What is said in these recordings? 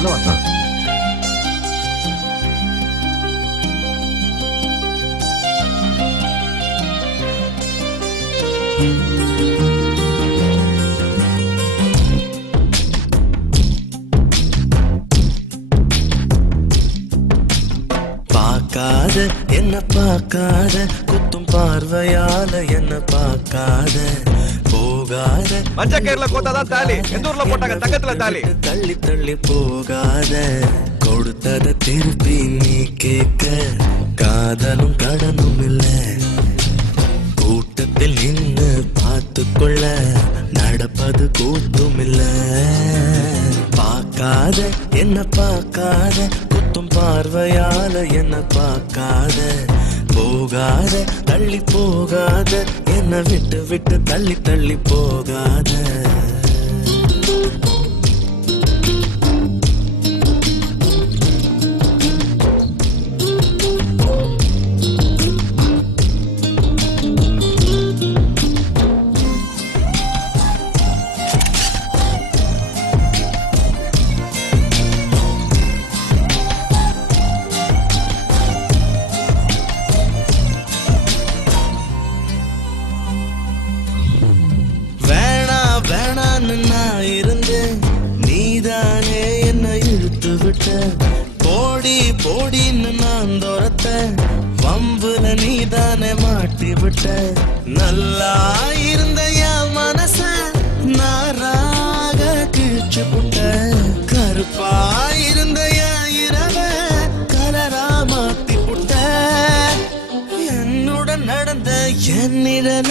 உள்ள வா. பார்க்காத என்ன பார்க்காத குத்தும் பார்வையால என்ன பார்க்காத போகாத மஞ்ச கயிறுல கோத்தாதான் தாலி, எந்த ஊர்ல போட்டாங்க தங்கத்துல தாலி. தள்ளி தள்ளி போகாத கொடுத்தத திருப்பி நீ கேட்க காதலும் கடனும் இல்ல கூட்டத்தில் நின்று பார்த்து கொள்ள நடப்பது கூத்தும் இல்ல பார்க்காத என்ன பார்க்காத குத்தும் பார்வையால என்ன பார்க்காத போகாத தள்ளி போகாத என்ன விட்டு விட்டு தள்ளி தள்ளி போகாத நான் இருந்தேன் நீதானே என்ன இழுத்து விட்ட போடி போடின்னு நான் துரத்த வம்புல நீதானே மாட்டி விட்ட நல்லா இருந்த என் மனச நாராக கிழிச்சு புட்ட கருப்பா இருந்த என் இரவ கலரா மாத்தி புட்ட என்னுடன் நடந்த என்னிடன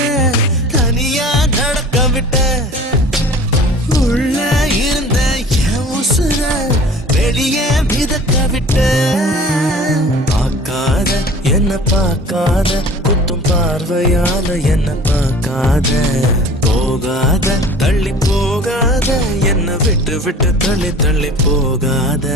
தனியா நடக்க விட்ட உள்ள இருந்த என் உசுர வெளியே மிதக்க விட்ட பார்க்காத என்ன பார்க்காத குத்தும் பார்வையால என்ன பார்க்காத போகாத தள்ளி போகாத என்ன விட்டு விட்டு தள்ளி தள்ளி போகாத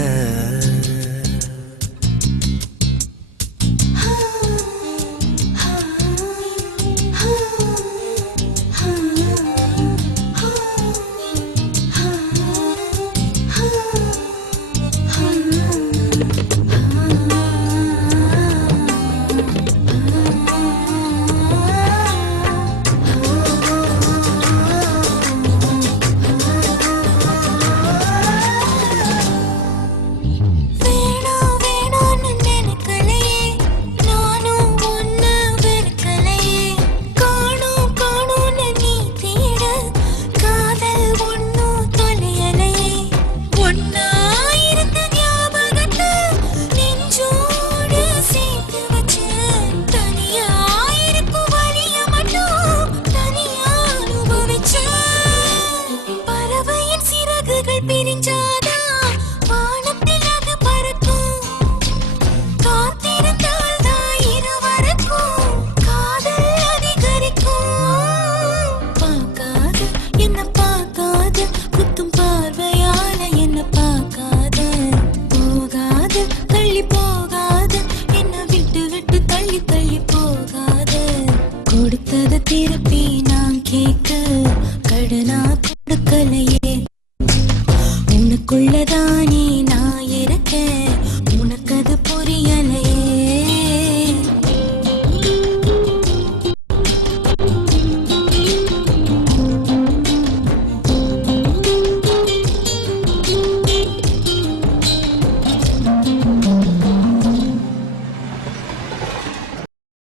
கொடுத்தத திருப்பி நான் கேட்க கடனா கொடுக்கலையே உனக்குள்ளதானே